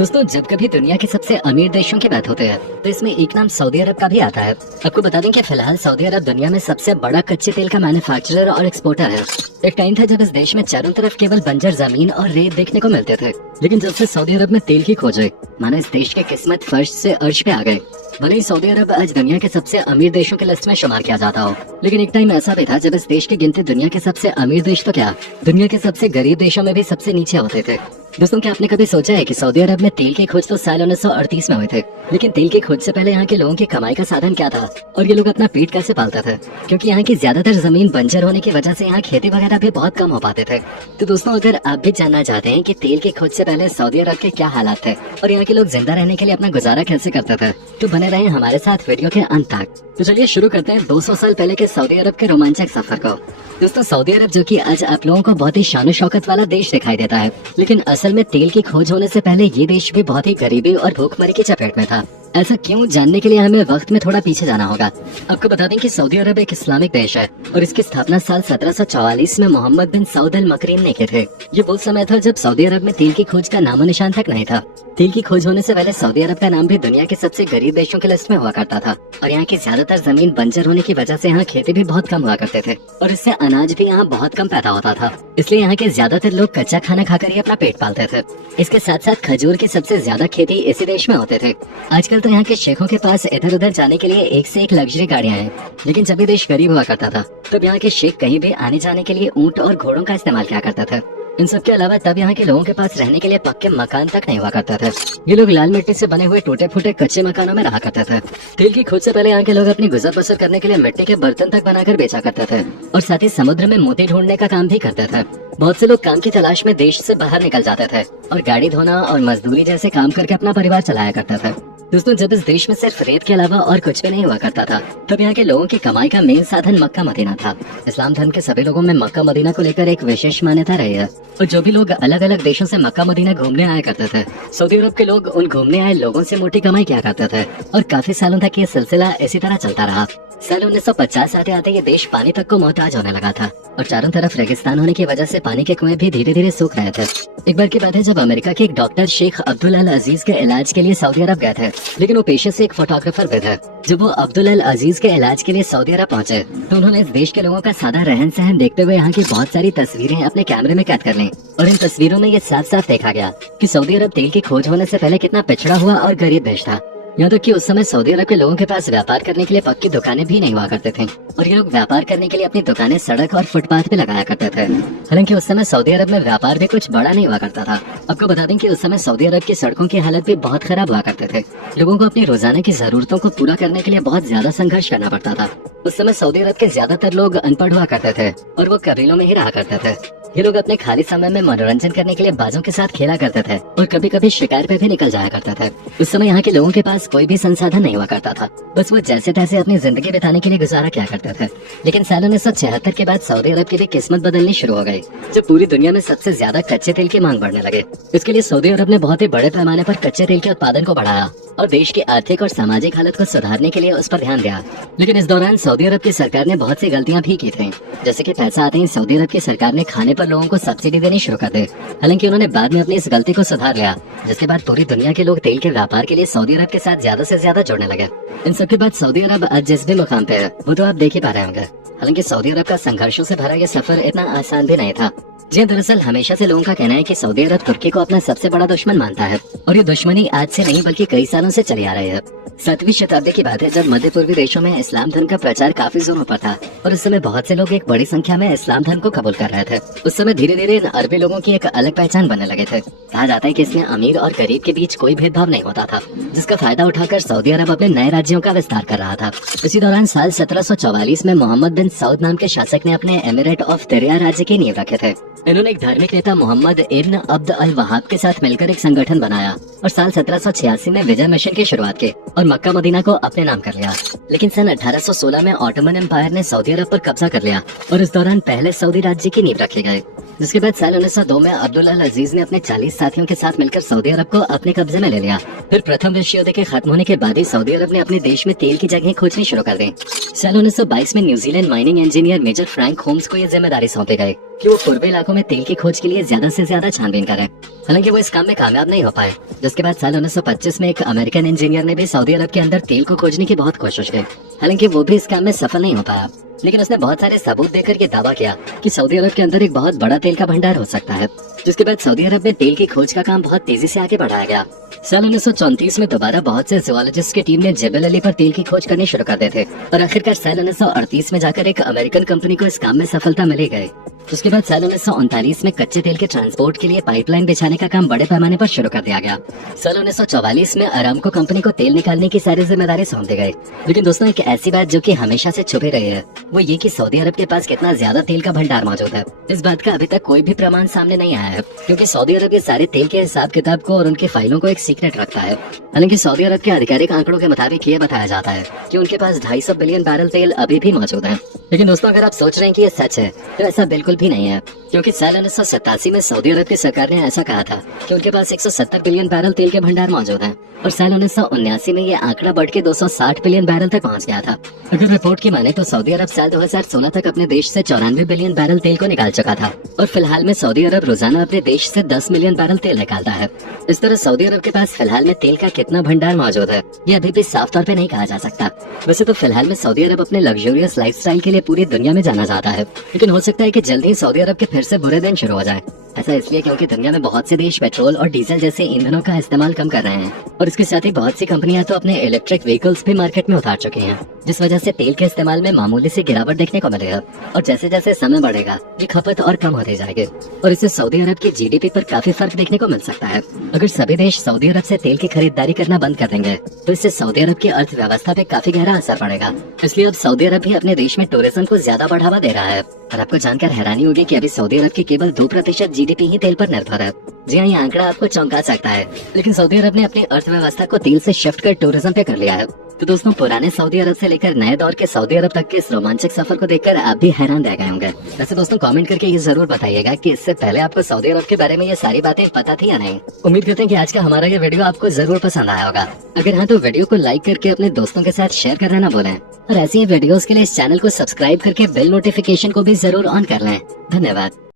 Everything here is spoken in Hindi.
दोस्तों, जब कभी दुनिया के सबसे अमीर देशों की बात होती है तो इसमें एक नाम सऊदी अरब का भी आता है। आपको बता दें कि फिलहाल सऊदी अरब दुनिया में सबसे बड़ा कच्चे तेल का मैन्युफैक्चरर और एक्सपोर्टर है। एक टाइम था जब इस देश में चारों तरफ केवल बंजर जमीन और रेत देखने को मिलते थे, लेकिन जब से सऊदी अरब में तेल की खोज हुई, मानो इस देश की किस्मत फर्श से अर्श पे आ गए। भले ही सऊदी अरब आज दुनिया के सबसे अमीर देशों की लिस्ट में शुमार किया जाता हो, लेकिन एक टाइम ऐसा भी था जब इस देश की गिनती दुनिया के सबसे अमीर देश तो क्या, दुनिया के सबसे गरीब देशों में भी सबसे नीचे होते थे। दोस्तों, क्या आपने कभी सोचा है कि सऊदी अरब में तेल की खोज तो साल 1938 में हुए थे, लेकिन तेल की खोज से पहले यहाँ के लोगों की कमाई का साधन क्या था और ये लोग अपना पेट कैसे पालते थे? क्योंकि यहाँ की ज्यादातर जमीन बंजर होने की वजह से यहाँ खेती वगैरह भी बहुत कम हो पाते थे। तो दोस्तों, अगर आप भी जानना चाहते हैं कि तेल की खोज से पहले सऊदी अरब के क्या हालात थे और यहाँ के लोग जिंदा रहने के लिए अपना गुजारा कैसे करते थे, तो बने रहे हमारे साथ वीडियो के अंत तक। तो चलिए शुरू करते हैं 200 साल पहले के सऊदी अरब के रोमांचक सफर को। दोस्तों, सऊदी अरब जो कि आज आप लोगों को बहुत ही शानो शौकत वाला देश दिखाई देता है, लेकिन असल में तेल की खोज होने से पहले ये देश भी बहुत ही गरीबी और भूखमरी की चपेट में था। ऐसा क्यों, जानने के लिए हमें वक्त में थोड़ा पीछे जाना होगा। आपको बता दें कि सऊदी अरब एक इस्लामिक देश है और इसकी स्थापना साल 1744 में मोहम्मद बिन सऊद अल मकरीन ने की थे। ये वो समय था जब सऊदी अरब में तेल की खोज का नामो निशान तक नहीं था। तेल की खोज होने से पहले सऊदी अरब का नाम भी दुनिया के सबसे गरीब देशों की लिस्ट में हुआ करता था और यहाँ की ज्यादातर जमीन बंजर होने की वजह से यहाँ खेती भी बहुत कम हुआ करते थे और इससे अनाज भी यहाँ बहुत कम पैदा होता था। इसलिए यहाँ के ज्यादातर लोग कच्चा खाना खाकर ही अपना पेट पालते थे। इसके साथ साथ खजूर की सबसे ज्यादा खेती इसी देश में होते थे। आजकल तो यहाँ के शेखों के पास इधर उधर जाने के लिए एक से एक लग्जरी गाड़ियाँ हैं, लेकिन जब ये देश गरीब हुआ करता था तब यहाँ के शेख कहीं भी आने जाने के लिए ऊंट और घोड़ों का इस्तेमाल किया करते थे। इन सब के अलावा तब यहाँ के लोगों के पास रहने के लिए पक्के मकान तक नहीं हुआ करते थे। ये लोग लाल मिट्टी से बने हुए टूटे फूटे कच्चे मकानों में रहा करते थे। तेल की खोज से पहले यहाँ के लोग अपनी गुजर बसर करने के लिए मिट्टी के बर्तन तक बनाकर बेचा करते थे और साथ ही समुद्र में मोती ढूंढने का काम भी करते थे। बहुत से लोग काम की तलाश में देश से बाहर निकल जाते थे और गाड़ी धोना और मजदूरी जैसे काम करके अपना परिवार चलाया करते थे। दोस्तों, जब इस देश में सिर्फ रेत के अलावा और कुछ भी नहीं हुआ करता था, तब यहाँ के लोगों की कमाई का मेन साधन मक्का मदीना था। इस्लाम धर्म के सभी लोगों में मक्का मदीना को लेकर एक विशेष मान्यता रही है और जो भी लोग अलग अलग देशों से मक्का मदीना घूमने आया करते थे, सऊदी अरब के लोग उन घूमने आए लोगों से मोटी कमाई किया करते थे और काफी सालों तक ये सिलसिला इसी तरह चलता रहा। साल 1950 आते आते ये देश पानी तक को मोहताज होने लगा था और चारों तरफ रेगिस्तान होने की वजह से पानी के कुएं भी धीरे धीरे सूख रहे थे। एक बार की बात है जब अमेरिका के एक डॉक्टर शेख अब्दुल अल अजीज के इलाज के लिए सऊदी अरब गए थे, लेकिन वो पेशे से एक फोटोग्राफर भी थे। जब वो अब्दुल अल अजीज के इलाज के लिए सऊदी अरब पहुंचे तो उन्होंने इस देश के लोगों का सादा रहन सहन देखते हुए यहाँ की बहुत सारी तस्वीरें अपने कैमरे में कैद कर ली और इन तस्वीरों में ये साफ साफ देखा गया कि सऊदी अरब तेल की खोज होने से पहले कितना पिछड़ा हुआ और गरीब देश था। यहाँ तक कि उस समय सऊदी अरब के लोगों के पास व्यापार करने के लिए पक्की दुकानें भी नहीं हुआ करते थे और ये लोग व्यापार करने के लिए अपनी दुकानें सड़क और फुटपाथ पे लगाया करते थे। हालांकि उस समय सऊदी अरब में व्यापार भी कुछ बड़ा नहीं हुआ करता था। आपको बता दें कि उस समय सऊदी अरब की सड़कों की हालत भी बहुत खराब हुआ करते थे। लोगों को अपनी रोजाना की जरूरतों को पूरा करने के लिए बहुत ज्यादा संघर्ष करना पड़ता था। उस समय सऊदी अरब के ज्यादातर लोग अनपढ़ हुआ करते थे और वो कबीलों में ही रहा करते थे। ये लोग अपने खाली समय में मनोरंजन करने के लिए बाजों के साथ खेला करते थे और कभी कभी शिकार पे भी निकल जाया करते थे। उस समय यहाँ के लोगों के पास कोई भी संसाधन नहीं हुआ करता था, बस वो जैसे तैसे अपनी जिंदगी बिताने के लिए गुजारा किया करते थे। लेकिन साल 1976 के बाद सऊदी अरब की भी किस्मत बदलनी शुरू हो गई जब पूरी दुनिया में सबसे ज्यादा कच्चे तेल की मांग बढ़ने लगे। इसके लिए सऊदी अरब ने बहुत ही बड़े पैमाने पर कच्चे तेल के उत्पादन को बढ़ाया और देश की आर्थिक और सामाजिक हालत को सुधारने के लिए उस पर ध्यान दिया। लेकिन इस दौरान सऊदी अरब की सरकार ने बहुत सी गलतियां भी की थी। जैसे कि पैसा आते ही सऊदी अरब की सरकार ने खाने पर लोगों को सब्सिडी देनी शुरू कर दी। हालांकि उन्होंने बाद में अपनी इस गलती को सुधार लिया, जिसके बाद पूरी दुनिया के लोग तेल के व्यापार के लिए सऊदी अरब के साथ ज्यादा से ज्यादा जुड़ने लगे। इन सब के बाद सऊदी अरब आज जिस भी मुकाम पे है वो तो आप देख ही पा रहे होंगे। हालांकि सऊदी अरब का संघर्षों से भरा यह सफर इतना आसान भी नहीं था। जी, दरअसल हमेशा से लोगों का कहना है कि सऊदी अरब तुर्की को अपना सबसे बड़ा दुश्मन मानता है और ये दुश्मनी आज से नहीं बल्कि कई सालों से चली आ रही है। 7वीं शताब्दी की बात है जब मध्य पूर्वी देशों में इस्लाम धर्म का प्रचार काफी जोरों पर था और उस समय बहुत से लोग एक बड़ी संख्या में इस्लाम धर्म को कबूल कर रहे थे। उस समय धीरे धीरे इन अरबी लोगों की एक अलग पहचान बनने लगे थे। कहा जाता है कि इसमें अमीर और गरीब के बीच कोई भेदभाव नहीं होता था, जिसका फायदा उठाकर सऊदी अरब अपने नए राज्यों का विस्तार कर रहा था। इसी दौरान साल 1744 में मोहम्मद बिन सऊद नाम के शासक ने अपने एमिरेट ऑफ दरिया राज्य की नींव रखे थे। इन्होंने एक धार्मिक नेता मोहम्मद इब्न अब्द अल वहाब के साथ मिलकर एक संगठन बनाया और साल 1786 में विजय मिशन की शुरुआत की और मक्का मदीना को अपने नाम कर लिया। लेकिन सन 1816 में ऑटोमन एम्पायर ने सऊदी अरब पर कब्जा कर लिया और इस दौरान पहले सऊदी राज्य की नींव रखे गए। जिसके बाद साल 1902 में अब्दुल अल अजीज ने अपने 40 साथियों के साथ मिलकर सऊदी अरब को अपने कब्जे में ले लिया फिर प्रथम विश्व युद्ध के खत्म होने के बाद ही सऊदी अरब ने अपने देश में तेल की जगह खोजनी शुरू कर दी। साल 1922 में New Zealand mining engineer major Frank Holmes को यह जिम्मेदारी सौंपी गई कि वो पूर्वी इलाकों में तेल की खोज के लिए ज्यादा से ज्यादा छानबीन करें। हालांकि वो इस काम में कामयाब नहीं हो पाए, जिसके बाद साल 1925 में एक अमेरिकन इंजीनियर ने भी सऊदी अरब के अंदर तेल को खोजने की बहुत कोशिश की। हालांकि वो भी इस काम में सफल नहीं हो पाया, लेकिन उसने बहुत सारे सबूत देकर ये दावा किया कि सऊदी अरब के अंदर एक बहुत बड़ा तेल का भंडार हो सकता है। जिसके बाद सऊदी अरब में तेल की खोज का काम बहुत तेजी से आगे बढ़ाया गया। साल 1934 में दोबारा बहुत से जूलॉजिस्ट की टीम ने जेबल अली पर तेल की खोज करनी शुरू कर दी थी और आखिरकार साल 1938 में जाकर एक अमेरिकन कंपनी को इस काम में सफलता मिली गई। उसके बाद साल 1939 में कच्चे तेल के ट्रांसपोर्ट के लिए पाइपलाइन बिछाने का काम बड़े पैमाने पर शुरू कर दिया गया। साल 1944 में अरामको कंपनी को तेल निकालने की सारी जिम्मेदारी सौंप दी गई। लेकिन दोस्तों, एक ऐसी बात जो कि हमेशा से छुपी रही है, वो ये कि सऊदी अरब के पास कितना ज्यादा तेल का भंडार मौजूद है, इस बात का अभी तक कोई भी प्रमाण सामने नहीं आया है, क्योंकि सऊदी अरब ये सारे तेल के हिसाब किताब को और उनके फाइलों को एक सीक्रेट रखता है। हालांकि सऊदी अरब के आधिकारिक आंकड़ों के मुताबिक ये बताया जाता है कि उनके पास 250 बिलियन बैरल तेल अभी भी मौजूद है। लेकिन दोस्तों, अगर आप सोच रहे हैं कि ये सच है, तो ऐसा बिल्कुल भी नहीं है, क्योंकि साल 1987 में सऊदी अरब की सरकार ने ऐसा कहा था कि उनके पास 170 बिलियन बैरल तेल के भंडार मौजूद हैं और साल 1979 में ये आंकड़ा बढ़ के 260 बिलियन बैरल तक पहुंच गया था। अगर रिपोर्ट की माने तो सऊदी अरब साल 2016 तक अपने देश से 94 बिलियन बैरल तेल को निकाल चुका था और फिलहाल में सऊदी अरब रोजाना अपने देश से 10 मिलियन बैरल तेल निकालता है। इस तरह सऊदी अरब के पास फिलहाल में तेल का कितना भंडार मौजूद है, ये अभी भी साफ तौर पे नहीं कहा जा सकता। वैसे तो फिलहाल में सऊदी अरब अपने लग्जरियस लाइफस्टाइल के लिए पूरी दुनिया में जाना जाता है, लेकिन हो सकता है कि जल्द ही सऊदी अरब के फिर से बुरे दिन शुरू हो जाए। ऐसा इसलिए क्योंकि दुनिया में बहुत से देश पेट्रोल और डीजल जैसे ईंधनों का इस्तेमाल कम कर रहे हैं और इसके साथ ही बहुत सी कंपनियां तो अपने इलेक्ट्रिक व्हीकल्स भी मार्केट में उतार चुकी हैं, जिस वजह से तेल के इस्तेमाल में मामूली सी गिरावट देखने को मिलेगा और जैसे जैसे समय बढ़ेगा ये खपत और कम होती जाएगी और इससे सऊदी अरब की जीडीपी पर काफी फर्क देखने को मिल सकता है। अगर सभी देश सऊदी अरब से तेल की खरीदारी करना बंद कर देंगे तो इससे सऊदी अरब की अर्थव्यवस्था पे काफी गहरा असर पड़ेगा। इसलिए अब सऊदी अरब भी अपने देश में टूरिज्म को ज्यादा बढ़ावा दे रहा है और आपको जानकर हैरानी होगी कि अभी सऊदी अरब की केवल 2% जीडीपी ही तेल पर निर्भर है। जी हाँ, ये आंकड़ा आपको चौंका सकता है, लेकिन सऊदी अरब ने अपनी अर्थव्यवस्था को तेल से शिफ्ट कर टूरिज्म पे कर लिया है। तो दोस्तों, पुराने सऊदी अरब से लेकर नए दौर के सऊदी अरब तक के इस रोमांचक सफर को देखकर आप भी हैरान रह गए होंगे। वैसे दोस्तों, कमेंट करके ये जरूर बताइएगा कि इससे पहले आपको सऊदी अरब के बारे में ये सारी बातें पता थी या नहीं। उम्मीद करते हैं कि आज का हमारा ये वीडियो आपको जरूर पसंद आया होगा। अगर हाँ, तो वीडियो को लाइक करके अपने दोस्तों के साथ शेयर करना ना भूलें और ऐसी ही वीडियोस के लिए इस चैनल को सब्सक्राइब करके बेल नोटिफिकेशन को भी जरूर ऑन कर लें। धन्यवाद।